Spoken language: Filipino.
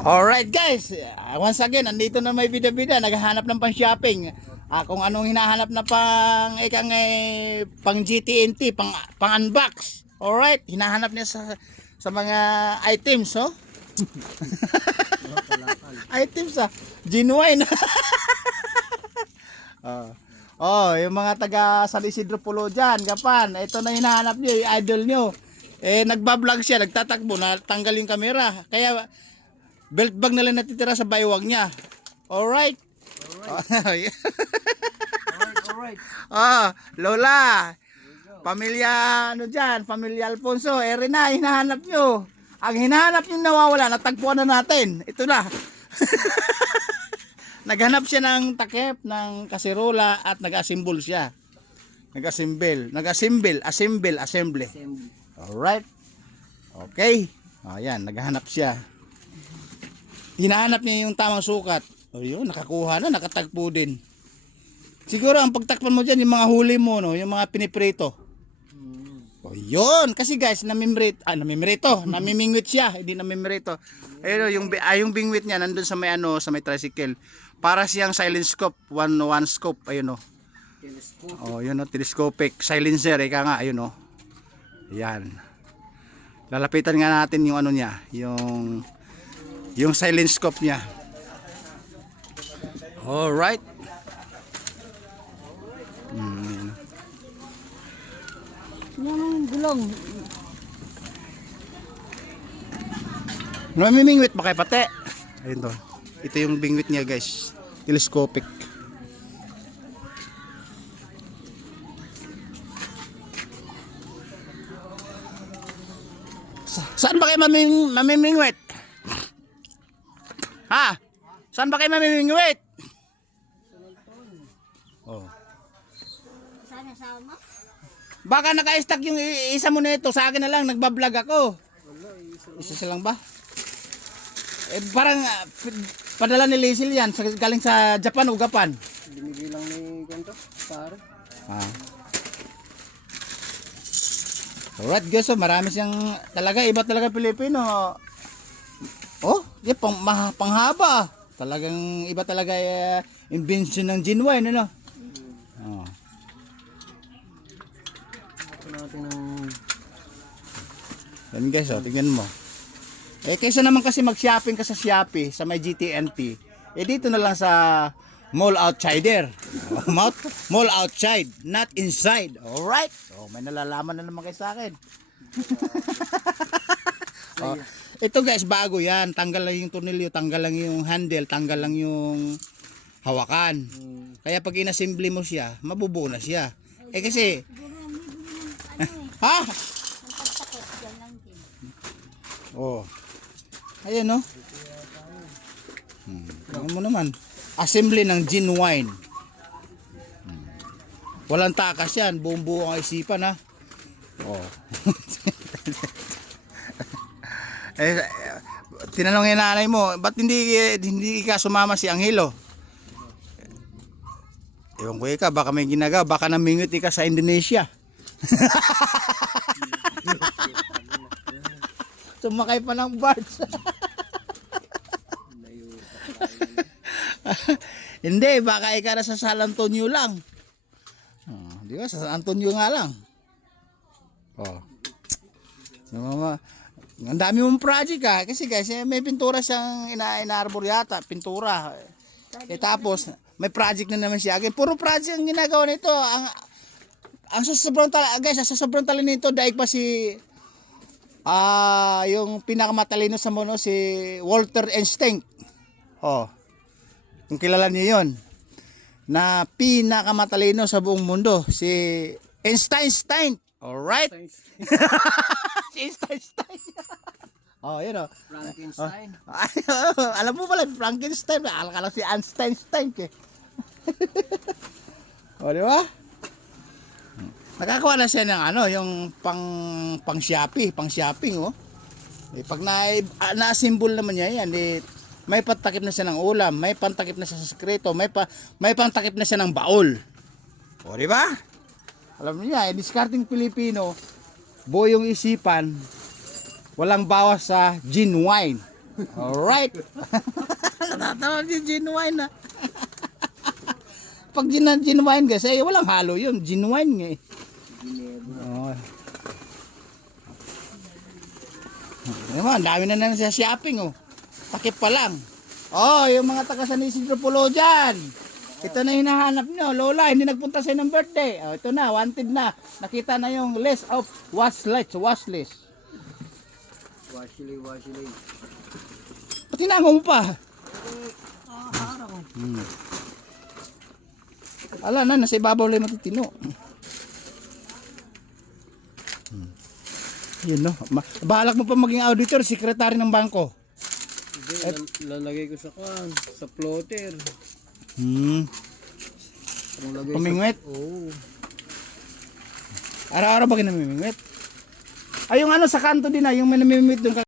Alright guys, once again, andito na may bida-bida, naghahanap ng pang-shopping. Kung anong hinahanap na pang GTNT, pang unbox. Alright, hinahanap niya sa mga items, oh. Items genuine. Yung mga taga San Isidro Pulo dyan, Gapan, ito na hinahanap niyo, yung idol niyo. Nagbablog siya, nagtatakbo, natanggal yung camera. Kaya belt bag na lang natitira sa baywang niya. Alright. Alright. Lola. Pamilya ano dyan, Pamilya Alfonso, na hinahanap nyo. Ang hinahanap nyo nawawala, natagpuan na natin. Ito na. Naghanap siya ng takip, ng kasirola at nag-assemble siya. Nag-assemble. Alright. Okay. Ayan, naghahanap siya. Hinahanap niya yung tamang sukat. O yun, nakakuha na, nakatagpo din. Siguro ang pagtakpan mo dyan, yung mga huli mo, no? Yung mga piniprito. O yun, kasi guys, namimingwit siya, hindi namimrito. Ayun, yung bingwit niya, nandun sa may sa may tricycle. Para siyang silent scope, one scope, ayun o. O yun o, telescopic, silencer, ika nga, ayun o. Yan. Lalapitan nga natin yung niya, yung silent scope niya. Alright. Yung gulong. Namimingwit ba kay pate? Ayun to. Ito yung bingwit niya guys. Telescopic. Saan ba kayo mamimingwit? Ha? Saan ba kayo mamimingwit? Oh. Sana sama? Baka naka-stack yung isa mo nito, sa akin na lang, nagbablog ako. Isa lang ba? Parang padala ni Lizel yan, galing sa Japan o Gapan. Binigay lang ni Ganto, pare. Alright guys, so marami siyang talaga, iba talaga Pilipino. Oh, yan panghaba. Talagang iba talaga invention ng genuine, ano? Oh. Natin ng Yan guys, tingnan mo. Kaysa naman kasi mag-shopping ka sa Shopee, sa may GTNT, dito na lang sa Mall Outsider. Mall outside, not inside. Alright? May nalalaman na naman kayo sa akin. Ito guys, bago yan. Tanggal lang yung tornilyo, tanggal lang yung handle, tanggal lang yung hawakan. Kaya pag inassemble mo siya, mabubuo na siya. Kasi ha? Oh. Ayan no. Tingnan mo naman. Assembly ng genuine. Walang takas yan. Buong-buo ang isipan ha. Oh. Tinanong yung nanay mo, ba't hindi ka sumama si Angelo? Ewan ko ka, baka may ginagawa, baka namingwit ka sa Indonesia. Sumakay pa ng barge. Hindi, baka ikaw na sa San Antonio lang. Di ba? Sa San Antonio nga lang. Ang dami mong project kasi guys, may pintura siyang inaarbor yata, pintura. Tapos, may project na naman siya. Puro project ang ginagawa nito. Ang sobrang talino nito, daig pa si yung pinakamatalino sa mundo, si Walter Einstein. Kung kilala niyo yun, na pinakamatalino sa buong mundo, si Einstein. Alright? Si Einstein. Yun o. Frankenstein. Alam mo pala, Frankenstein. Akala si Einstein. Di ba? Nakakuha na siya ng yung pang shopping, oh. Pag na-assemble naman niya yan, may pantakip na siya ng ulam, may pantakip na siya sa sekreto, may pantakip na siya ng baol. O, di ba? Alam niya, discarding Pilipino, buo yung isipan, walang bawas sa genuine. Alright. Natatawa si genuine na. Pag genuine guys, eh, walang halo yun. Genuine nga eh. Oh. Ang dami na naman sa shopping oh. Takip pa lang. Oh, yung mga taga San Isidro Pulo dyan. Ito na hinahanap nyo. Lola, hindi nagpunta sa'yo ng birthday. Oh, ito na, wanted na. Nakita na yung list of watch list. Washili. Pati nango mo pa. Ala na, nasa ibabaw lang matitino. Yun no. Balak mo pa maging auditor, sekretary ng bangko. Hindi, lalagay ko sa sa plotter. Pamingwit? Oo. Araw-araw ba kinamimingwit? Ay, yung ano sa kanto din yung may namimingwit doon.